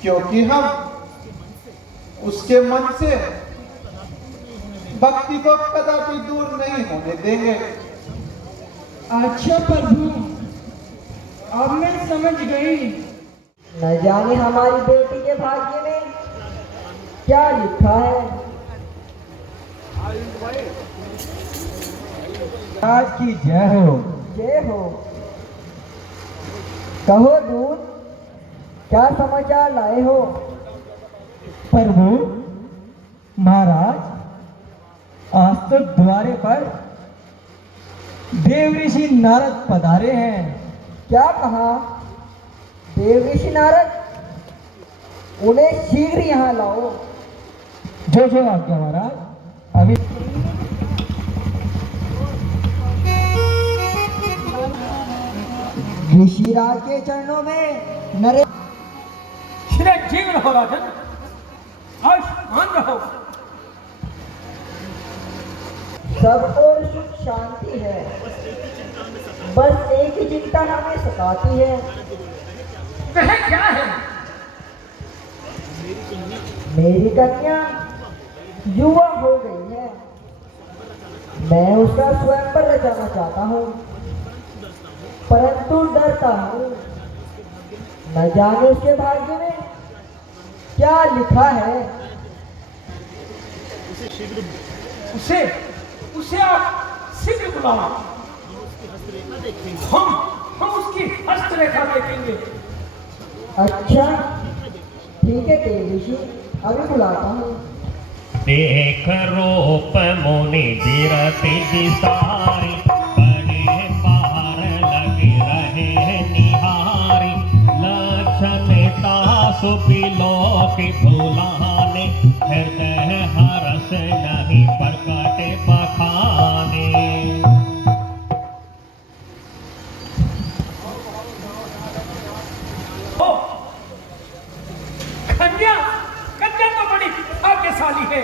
क्योंकि हम उसके मन से भक्ति को कदापि दूर नहीं होने देंगे। अच्छा प्रभु, अब मैं समझ गई। न जाने हमारी बेटी के भाग्य में क्या लिखा है। आज की जय हो। जय हो। कहो दूत, क्या समाचार लाए हो? प्रभु महाराज, आज तो द्वारे पर देव ऋषि नारद पधारे हैं। क्या कहा? देव ऋषि नारद, उन्हें शीघ्र यहाँ लाओ। जो जो आज्ञा महाराज। अभी ऋषिराज के चरणों में नरे श्री जीव रहो राजन, आयुष्मान रहो। सब और सुख शांति है, बस एक ही चिंता हमें सताती है। कहे क्या है? मेरी कन्या युवा हो गई है, मैं उसका स्वयंवर रचाना चाहता हूँ, परंतु डरता हूँ न जाने उसके भाग्य में क्या लिखा है। उसे आप शीघ्र बुलाओ। हम उसकी हस्तरेखा देखेंगे। अच्छा ठीक है देव ऋषि, अभी बुलाता हूँ। देख रूप मुनि बिरति दिसारी, बड़े पार लगे रहे निहारी। लक्षणता सुबिलोक भुलाने, हृदय हर्ष नहीं प्रकट बखाने। भाग्यशाली है,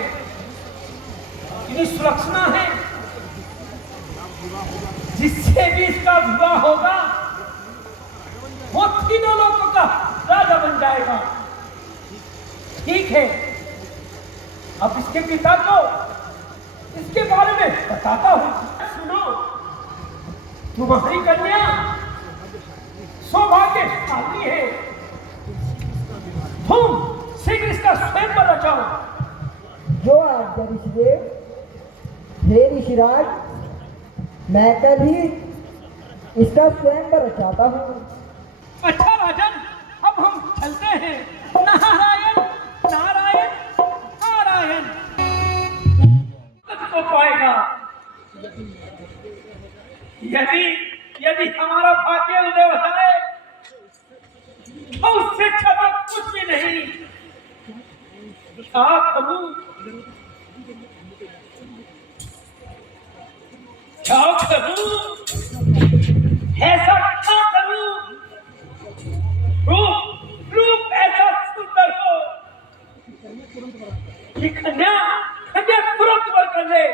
इतनी सुलक्षणा है, जिससे भी इसका विवाह होगा वो तीनों लोगों का राजा बन जाएगा। ठीक है, अब इसके पिता को इसके बारे में बताता हूं। सुनो, तुम्हारी कन्या सौभाग्यशाली है, तुम शीघ्र इसका स्वयंवर रचाओ। जो आज्ञा ऋषिदेव। हे ऋषिराज, मैं कल ही इसका स्वयंवर रचाता हूँ। अच्छा राजन, अब हम चलते हैं। नारायण नारायण नारायण को पाएगा। यदि यदि हमारा भाग्य उदय होता है तो उससे अच्छा तो कुछ भी नहीं। क्या करूं, क्या करूं, ऐसा क्या करूं, रूप ऐसा सुंदर हो कि कन्या तुरंत वर कर ले।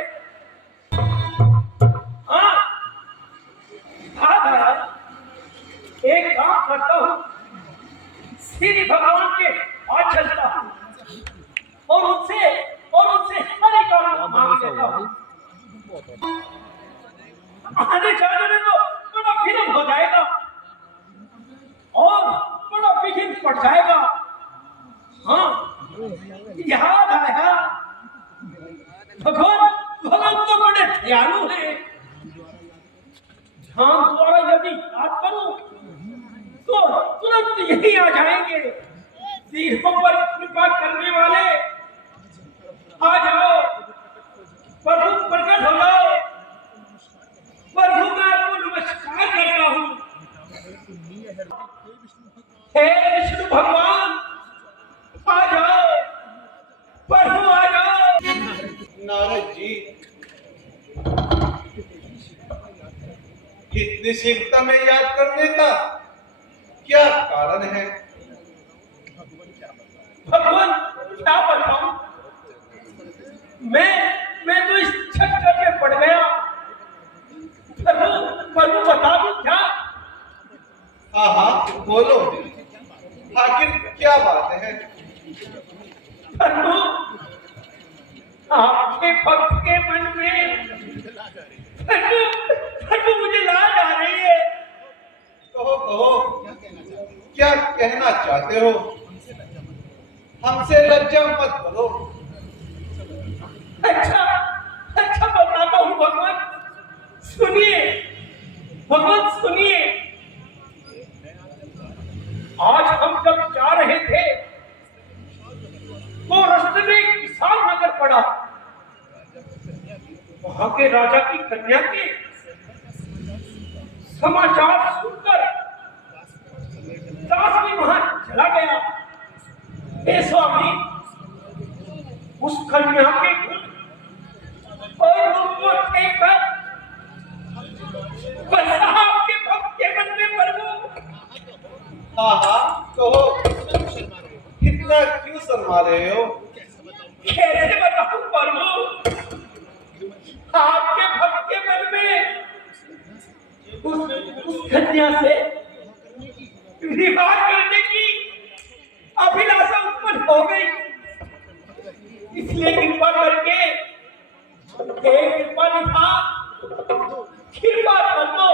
एक काम करता हूँ, श्री भगवान के पास चलता हूँ और उनसे हरि का नाम मांग लेता हूँ। आने जाने में तो बड़ा विलंब हो जाएगा और बड़ा विघ्न पड़ जाएगा। हाँ, याद आया, भगवान तो बड़े दयालु हैं। ध्यान द्वारा यदि याद करूं तो तुरंत यही आ जाएंगे। तीर्थों पर कृपा करने वाले आ जाओ, प्रभु प्रकट हो जाओ। प्रभु मैं आपको नमस्कार करता हूँ। हे विष्णु भगवान आ जाओ, प्रभु आ जाओ। नारद जी, इतनी शीघ्रता में याद करने का क्या कारण है? भगवान क्या बताऊं, मैं तो इस चक्कर में पड़ गया। प्रभु बता दूं क्या? हाँ, बोलो, आखिर क्या बात है? प्रभु, आपके भक्त के मन में प्रभु मुझे लाज आ रही है। कहो, क्या कहना चाहते हो? हमसे लज्जा मत करो। अच्छा बताता हूँ भगवान, सुनिए भगवान सुनिए। आज हम जब जा रहे थे तो रास्ते में एक विशाल नगर पड़ा। वहां के राजा की कन्या के समाचार सुनकर दास भी वहां चला गया। हे स्वामी, उस कन्या के गुण और रूप को देखकर बस आपके भक्त के मन में प्रभु। हाँ, कहो, कितना क्यों शर्मा रहे हो? कैसे बताऊं प्रभु, आपके भक्त के मन में उस कन्या से विवाह करने की अभिलाषा उत्पन्न हो गई। इसलिए कृपा करके कृपा कर दो।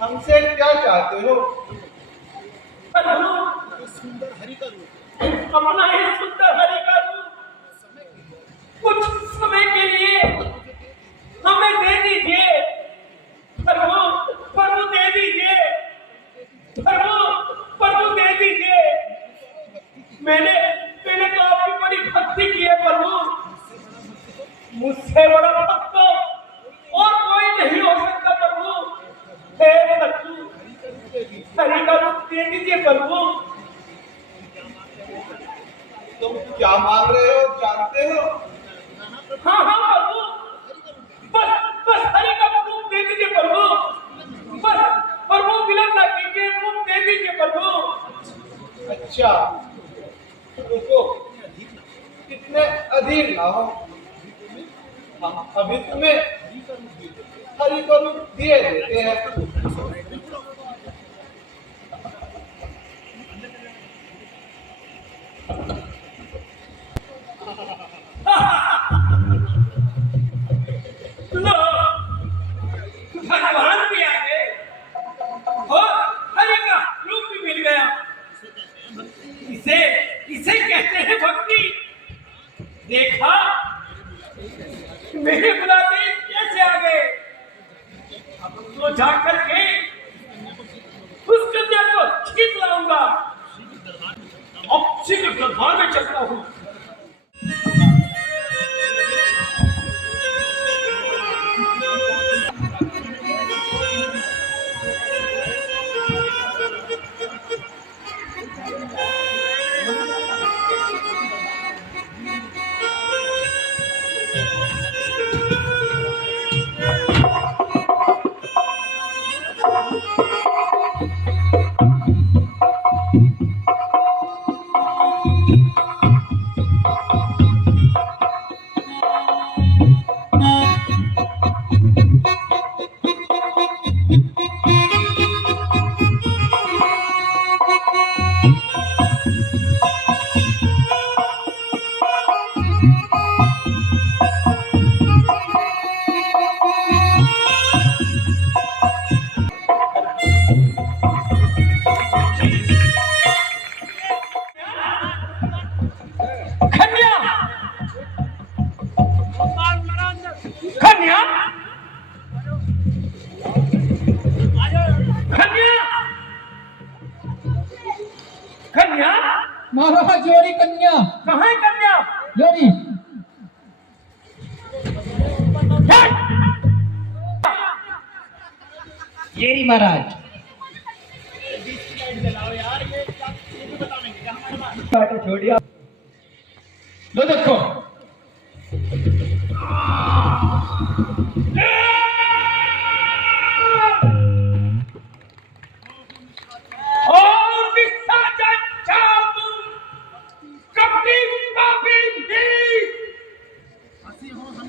हमसे क्या चाहते हो? अपना ही सुंदर हरि का रूप कुछ समय के लिए हमें दे दीजिए। प्रभु दे दीजिए, प्रभु दे दीजिए। मैंने तो आपकी बड़ी भक्ति की है प्रभु, मुझसे बड़ा भक्त और कोई नहीं हो सकता प्रभु। हे प्रभु, हरि का रूप दे दीजिए प्रभु। तुम क्या मांग रहे हो जानते हो? हाँ प्रभु, बस हरि का रूप दे दीजिए प्रभु। बस प्रभु विलंब न कीजिए, रूप दे दीजिए प्रभु। अच्छा, रुको, इतने अधीर ना हो। हम अभी तुम्हें हरि को रूप दिए देते हैं। लो, भगवान भी आ गए और हरि का रूप भी मिल गया। इसे इसे कहते हैं भक्ति। देखा, मेरे बुलाते कैसे आ गए। अब तो जाकर के उस कन्या को खींच लाऊंगा। अब शीघ्र दरबार में चलता हूँ। महाराज जोरी कन्या कहाँ है कन्या? जोरी येरी महाराज छोड़िया। लो देखो, और विसर्जन चालू कपटी पापी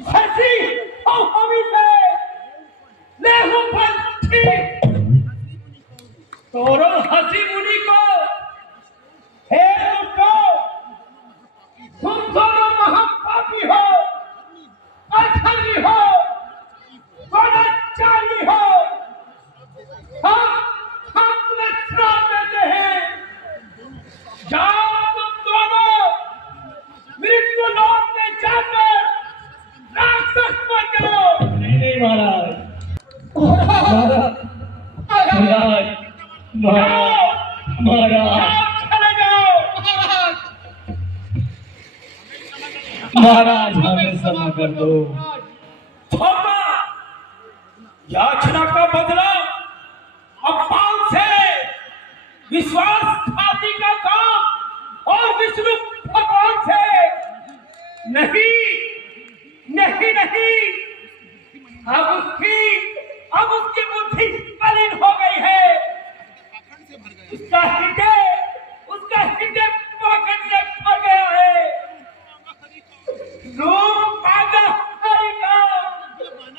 हंसी और हमी से ले हूं फंसी तोरो हंसी मुनि को हे मुझको तुम दोनों महापापी हो, अधर्मी हो, गुनाहगारी हो। हम तुम्हें श्राप देते हैं, जाओ तुम दोनों मृत्यु लोक में जाकर राक्षस बन जाओ। नहीं महाराज, महाराज, महाराज, चले जाओ महाराज हमें क्षमा कर दो। क्षमा याचना का बदला अपमान से, विश्वासघाती का काम और विष्णु भगवान से नहीं, नहीं, नहीं। अब उसकी बुद्धि मलिन हो गई है। उसका हृदय पाखंड से भर गया है। लोग पागल हरि का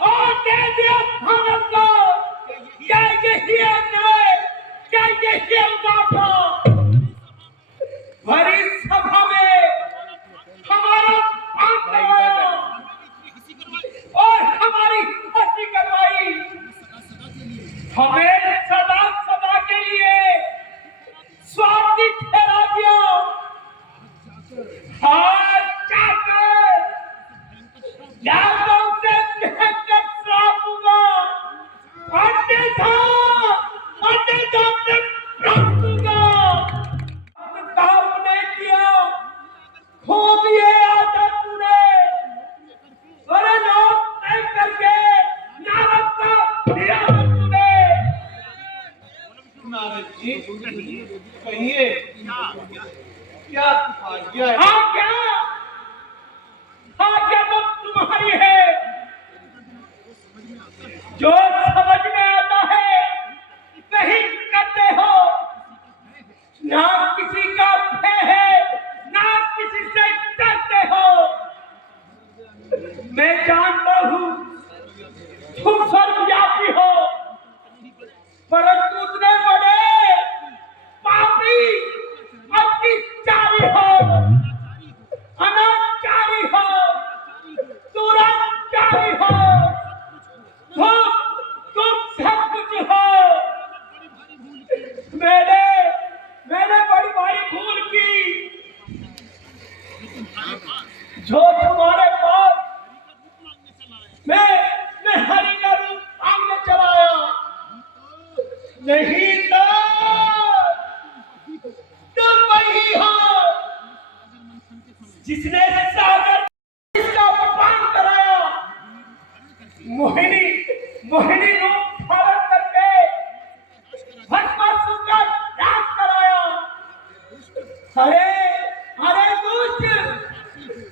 और दे दिया भानव का। क्या यही अन्याय, क्या यही उदारता? भरी सभा में हमारा पाप करवाया और हमारी हंसी करवाई। हमें सदा सदा के लिए स्वार्थी ठहरा दिया। नारद जी कहिए क्या आज्ञा है? आज्ञा तो तुम्हारी है। जो समझ में आता है वही करते हो। ना किसी का भय है, ना किसी से डरते हो। मैं जानता हूँ तुम सर्वव्यापी हो, परंतु उतने बड़े पापी अत्याचारी हो, अनाचारी हो, दुराचारी हो, तुम सब कुछ हो। मैंने बड़ी भारी भूल की, जो तुम्हारे पास मैं हरि का रूप मांगने चला आया, नहीं तो तुम वही हो जिसने सागर इसका अपमान कराया, मोहिनी रूप धारण करके भस्मासुर का नाश कराया। अरे दुष्ट,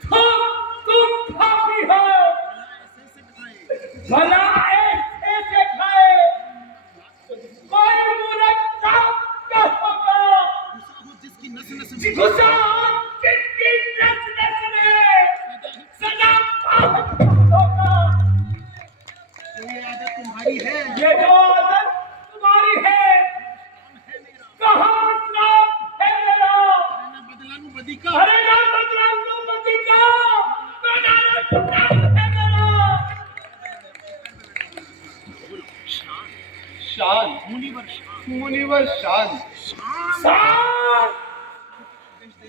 तुम पापी हो, भला ऐसे खाए कोई मूर्ख काम कर होगा, जिसकी नस में सदा पाप होगा। ये आदत तुम्हारी है, ये जो आदत तुम्हारी है, कहाँ श्राप है मेरा? अरे ना बदलानु बदी का, तो नारद श्राप है मेरा। शान, मुनिवर शान।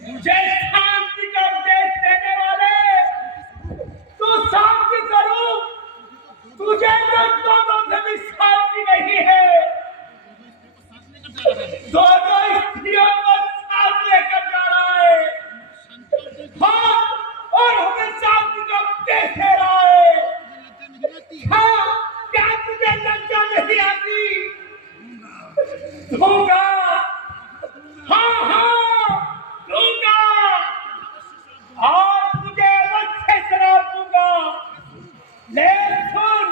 मुझे शांति का उपदेश देने वाले, तू शांति स्वरूप, तुझे दोनों से भी शांति नहीं है। दोनों स्त्रियों को साथ लेकर जा रहा है, हाँ, और हमें शांति का उपदेश दे रहा है। हाँ, क्या तुझे लज्जा नहीं आती? दूंगा, हाँ, दूंगा, आज तुझे अवश्य शराब दूंगा। ले सुन,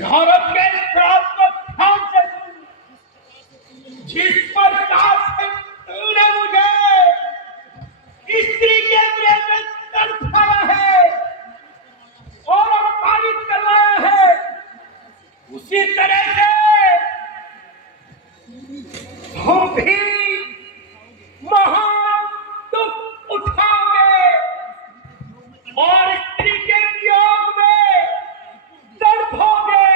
भारत के श्राप को ध्यान से सुन। जिस प्रकार से तूने मुझे स्त्री के प्रेम में तड़पाया है और अपमानित करवाया है, उसी तरह से तुम भी महान दुख उठाओगे और स्त्री के वियोग में तड़पोगे।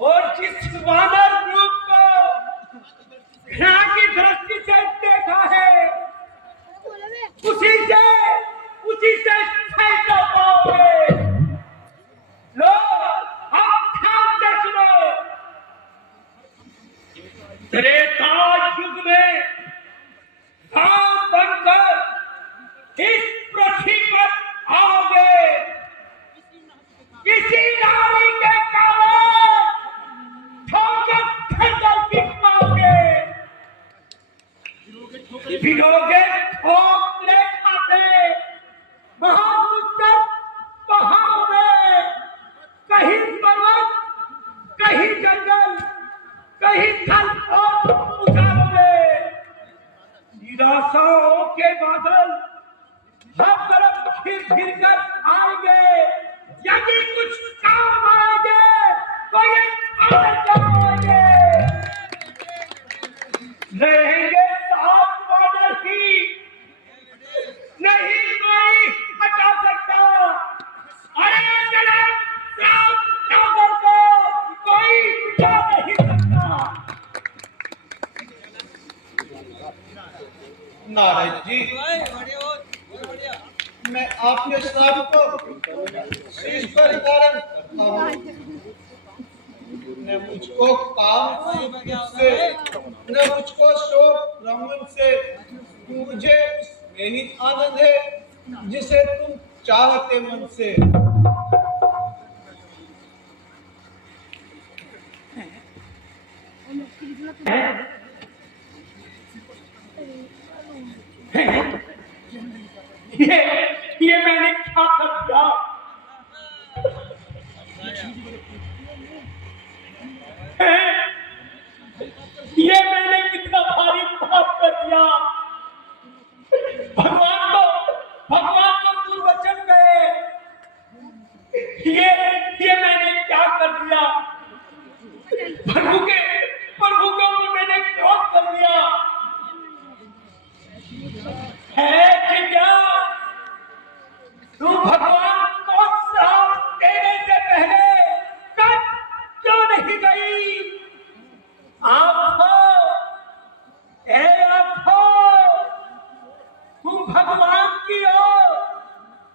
और जिस वानर रूप को घृणा की दृष्टि से देखा है, उसी से सैका पाओगे। लो, आप ध्यान से सुनो। त्रेता युग में राम बनकर इस पृथ्वी पर आओगे, किसी नारी के कारण ठोकर खंजर की पाओगे, भिगोगे ठोकरे खाते महामुश्किल पहाड़ों में, कहीं पर्वत, कहीं जंगल, कहीं थल और उजालों में। निराशाओं के बादल हर तरफ घिर कर आएंगे। यदि कुछ काम आएंगे तो ये काम आएंगे। रहेंगे सात वानर ही, नहीं कोई हटा सकता। अरे श्राप नागर को कोई मिटा नहीं सकता। नारद जी, मैं आपके श्राप को शीश पर धारण करता हूँ। न मुझको काम से, न मुझको शोक भ्रमण से, मुझे यही आनंद है जिसे तुम चाहते मन से। ये मैंने क्या कर दिया? ये मैंने कितना भारी पाप कर दिया। भगवान को दुर्वचन गए, है जिज्ञा, तू भगवान को श्राप देने से पहले कब क्यों नहीं गई? आंखों, ए आंखों, तू भगवान की ओर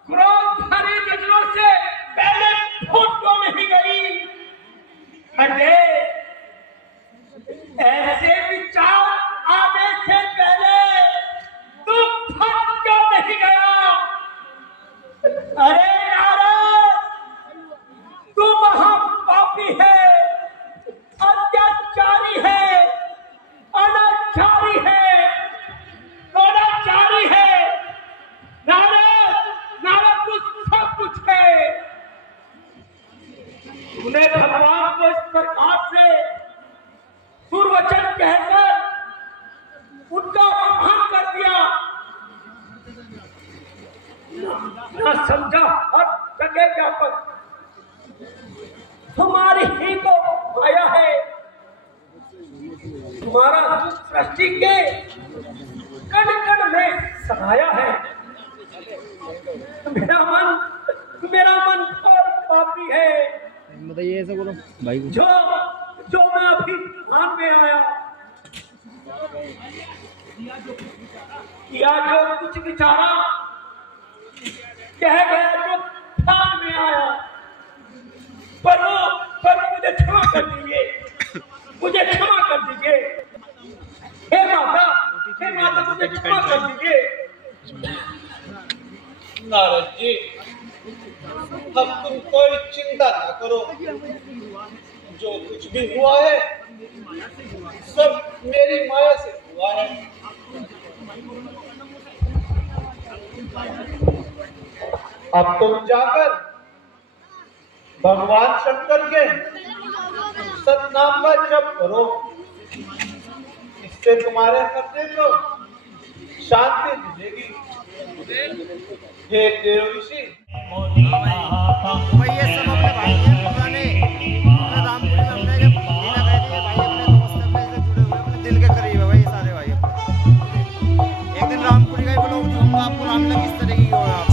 क्रोध भरी नजरों से पहले फूट क्यों नहीं गई? अरे ऐसे विचार आने से पहले तू फट क्यों नहीं गया? अरे नारद, तू महापापी है, अत्याचारी है, अनाचारी है, अनाचारी है। नारद, नारद तू सब कुछ है। तूने भगवान को इस प्रकार से दुर्वचन कहकर उनका अपमान कर दिया। ना समझा हर जगह व्यापक तुम्हारी ही तो माया है। तुम्हारा सृष्टि के कण कण में समाया है। मेरा मन और पापी है। बताइए ऐसा बोलो भाई को। जो मैं अभी ध्यान में आया, या जो कुछ विचारा, कह गया जो ध्यान में आया, पर मुझे क्षमा कर दीजिए, मुझे क्षमा कर दीजिए। हे माता मुझे क्षमा कर दीजिए। नारद जी, अब तुम कोई चिंता ना करो। जो कुछ भी हुआ है सब मेरी माया से हुआ है। अब तुम जाकर भगवान शंकर के सतनाम का जप करो। इससे तुम्हारे हृदय को शांति मिलेगी। हे देव ऋषि, भाई ये सब अपने भाई हैं पुराने रामपुरी में हमने जब लीला गए थे, भाई अपने दोस्त अपने से जुड़े हुए अपने दिल के करीब है भाई ये सारे भाई। एक दिन रामपुरी का ही ब्लॉग दिखाऊंगा आपको, रामलीला किस तरीके की होगा।